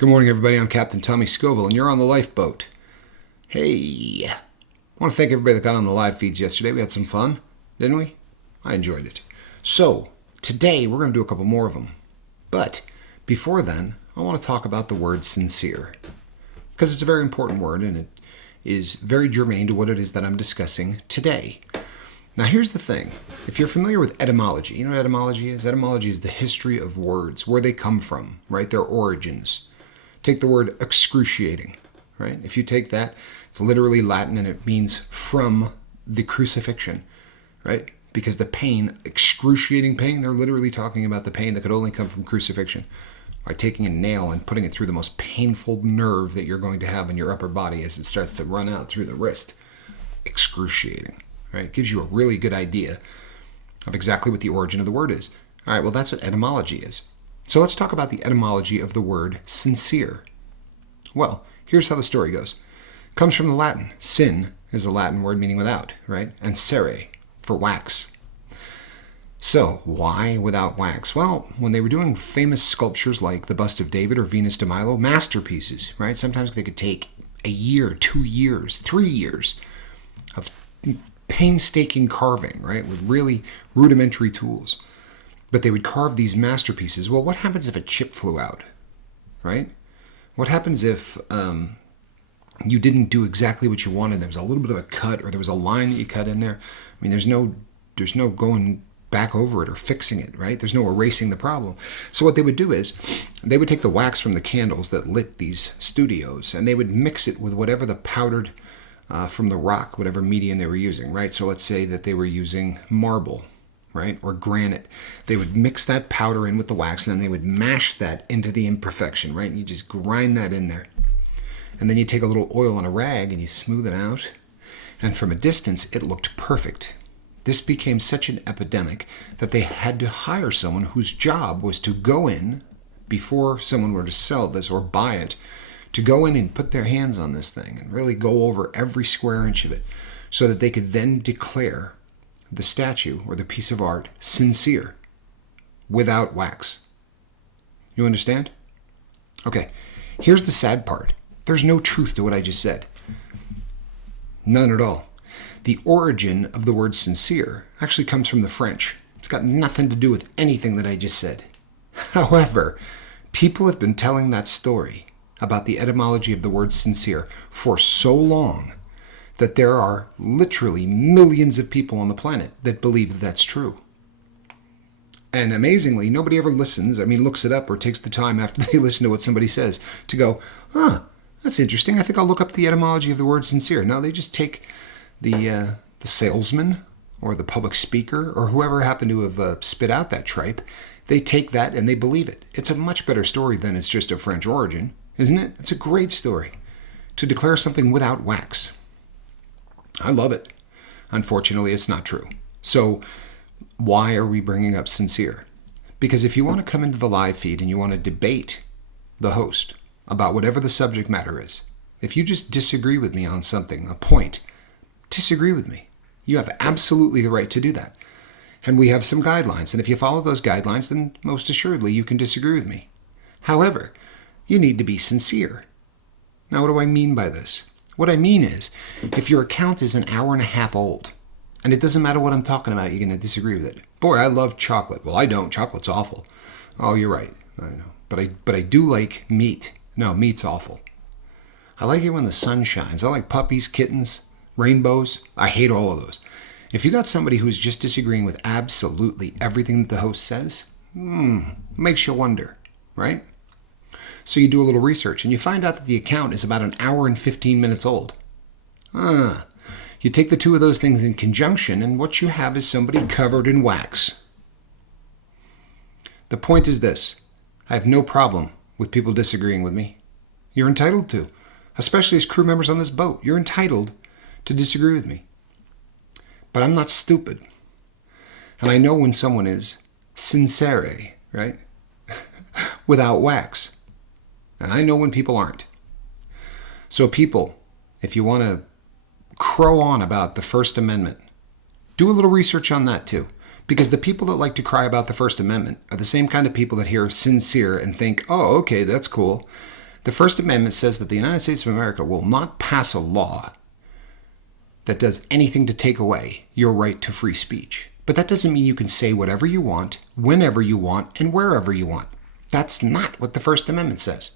Good morning, everybody. I'm Captain Tommy Scoville, and you're on the lifeboat. Hey, I want to thank everybody that got on the live feeds yesterday. We had some fun, didn't we? I enjoyed it. So, today we're going to do a couple more of them. But before then, I want to talk about the word sincere, because it's a very important word, and it is very germane to what it is that I'm discussing today. Now, here's the thing. If you're familiar with etymology, you know what etymology is? Etymology is the history of words, where they come from, right? Their origins. Take the word excruciating, right? If you take that, it's literally Latin and it means from the crucifixion, right? Because the pain, excruciating pain, they're literally talking about the pain that could only come from crucifixion. By taking a nail and putting it through the most painful nerve that you're going to have in your upper body as it starts to run out through the wrist. Excruciating, right? It gives you a really good idea of exactly what the origin of the word is. All right, well, that's what etymology is. So let's talk about the etymology of the word sincere. Well, here's how the story goes. It comes from the Latin. Sin is a Latin word meaning without, right? And cere, for wax. So, why without wax? Well, when they were doing famous sculptures like the Bust of David or Venus de Milo, masterpieces, right? Sometimes they could take a year, 2 years, 3 years of painstaking carving, right? With really rudimentary tools. But they would carve these masterpieces. Well, what happens if a chip flew out, right? What happens if you didn't do exactly what you wanted? There was a little bit of a cut, or there was a line that you cut in there. I mean, there's no going back over it or fixing it, right? There's no erasing the problem. So what they would do is they would take the wax from the candles that lit these studios, and they would mix it with whatever the powdered from the rock, whatever medium they were using, right? So let's say that they were using marble, right, or granite. They would mix that powder in with the wax, and then they would mash that into the imperfection, right? And you just grind that in there. And then you take a little oil on a rag and you smooth it out. And from a distance, it looked perfect. This became such an epidemic that they had to hire someone whose job was to go in, before someone were to sell this or buy it, to go in and put their hands on this thing and really go over every square inch of it so that they could then declare the statue or the piece of art sincere, without wax. You understand? Okay, here's the sad part. There's no truth to what I just said. None at all. The origin of the word sincere actually comes from the French. It's got nothing to do with anything that I just said. However, people have been telling that story about the etymology of the word sincere for so long that there are literally millions of people on the planet that believe that that's true. And amazingly, nobody ever looks it up or takes the time after they listen to what somebody says to go, that's interesting. I think I'll look up the etymology of the word sincere. No, they just take the salesman or the public speaker or whoever happened to have spit out that tripe. They take that and they believe it. It's a much better story than it's just of French origin, isn't it? It's a great story to declare something without wax. I love it. Unfortunately, it's not true. So why are we bringing up sincere? Because if you want to come into the live feed and you want to debate the host about whatever the subject matter is, if you just disagree with me on something, a point, disagree with me. You have absolutely the right to do that. And we have some guidelines. And if you follow those guidelines, then most assuredly you can disagree with me. However, you need to be sincere. Now, what do I mean by this? What I mean is, if your account is an hour and a half old, and it doesn't matter what I'm talking about, you're going to disagree with it. Boy, I love chocolate. Well, I don't. Chocolate's awful. Oh, you're right. I know. But I do like meat. No, meat's awful. I like it when the sun shines. I like puppies, kittens, rainbows. I hate all of those. If you got somebody who's just disagreeing with absolutely everything that the host says, makes you wonder, right? So you do a little research and you find out that the account is about an hour and 15 minutes old. You take the two of those things in conjunction and what you have is somebody covered in wax. The point is this. I have no problem with people disagreeing with me. You're entitled to. Especially as crew members on this boat. You're entitled to disagree with me. But I'm not stupid. And I know when someone is sincere, right? Without wax. And I know when people aren't. So people, if you want to crow on about the First Amendment, do a little research on that too. Because the people that like to cry about the First Amendment are the same kind of people that hear sincere and think, oh, okay, that's cool. The First Amendment says that the United States of America will not pass a law that does anything to take away your right to free speech. But that doesn't mean you can say whatever you want, whenever you want, and wherever you want. That's not what the First Amendment says.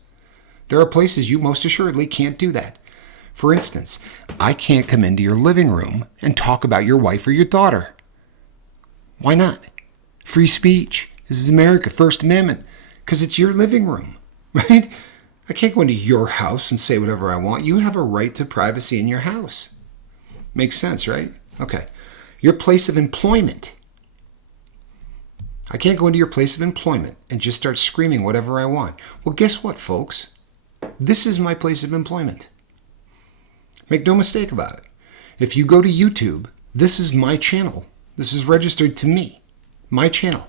There are places you most assuredly can't do that. For instance, I can't come into your living room and talk about your wife or your daughter. Why not? Free speech. This is America, First Amendment. Because it's your living room, right? I can't go into your house and say whatever I want. You have a right to privacy in your house. Makes sense, right? Okay. Your place of employment. I can't go into your place of employment and just start screaming whatever I want. Well, guess what, folks? This is my place of employment. Make no mistake about it. If you go to YouTube, this is my channel. This is registered to me, my channel.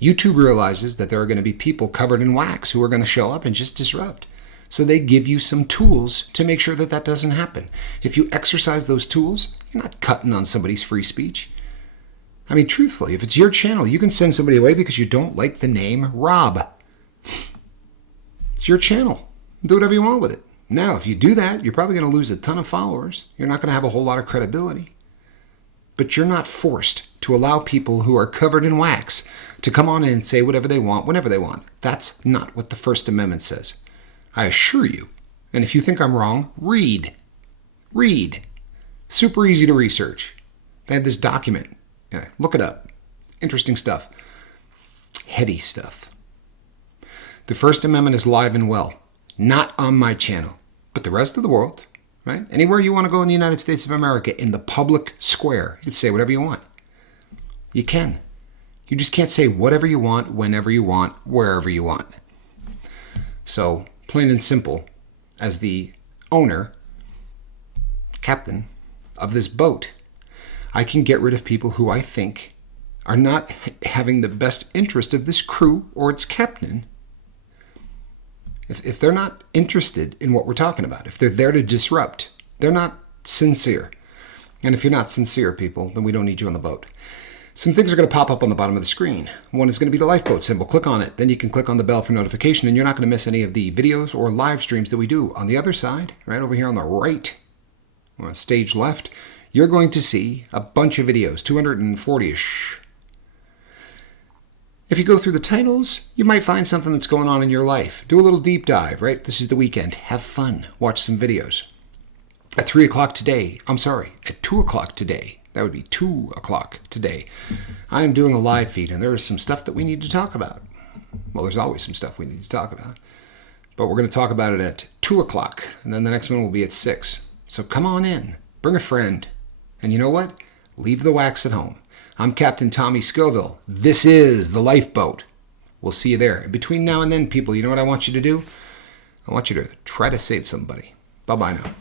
YouTube realizes that there are going to be people covered in wax who are going to show up and just disrupt. So they give you some tools to make sure that that doesn't happen. If you exercise those tools, you're not cutting on somebody's free speech. I mean, truthfully, if it's your channel, you can send somebody away because you don't like the name Rob. It's your channel. Do whatever you want with it. Now, if you do that, you're probably going to lose a ton of followers. You're not going to have a whole lot of credibility. But you're not forced to allow people who are covered in wax to come on in and say whatever they want, whenever they want. That's not what the First Amendment says. I assure you. And if you think I'm wrong, read. Read. Super easy to research. They had this document. Yeah, look it up. Interesting stuff. Heady stuff. The First Amendment is live and well. Not on my channel, but the rest of the world, right? Anywhere you want to go in the United States of America, in the public square, you can say whatever you want. You can. You just can't say whatever you want, whenever you want, wherever you want. So, plain and simple, as the owner, captain of this boat, I can get rid of people who I think are not having the best interest of this crew or its captain. If they're not interested in what we're talking about, if they're there to disrupt, they're not sincere. And if you're not sincere, people, then we don't need you on the boat. Some things are going to pop up on the bottom of the screen. One is going to be the lifeboat symbol. Click on it. Then you can click on the bell for notification, and you're not going to miss any of the videos or live streams that we do. On the other side, right over here on the right, or on stage left, you're going to see a bunch of videos, 240-ish. If you go through the titles, you might find something that's going on in your life. Do a little deep dive, right? This is the weekend. Have fun. Watch some videos. At 3 o'clock today, at 2 o'clock today, that would be 2 o'clock today, I am doing a live feed, and there is some stuff that we need to talk about. Well, there's always some stuff we need to talk about. But we're going to talk about it at 2 o'clock, and then the next one will be at 6. So come on in. Bring a friend. And you know what? Leave the wax at home. I'm Captain Tommy Scoville. This is the lifeboat. We'll see you there. And between now and then, people, you know what I want you to do? I want you to try to save somebody. Bye-bye now.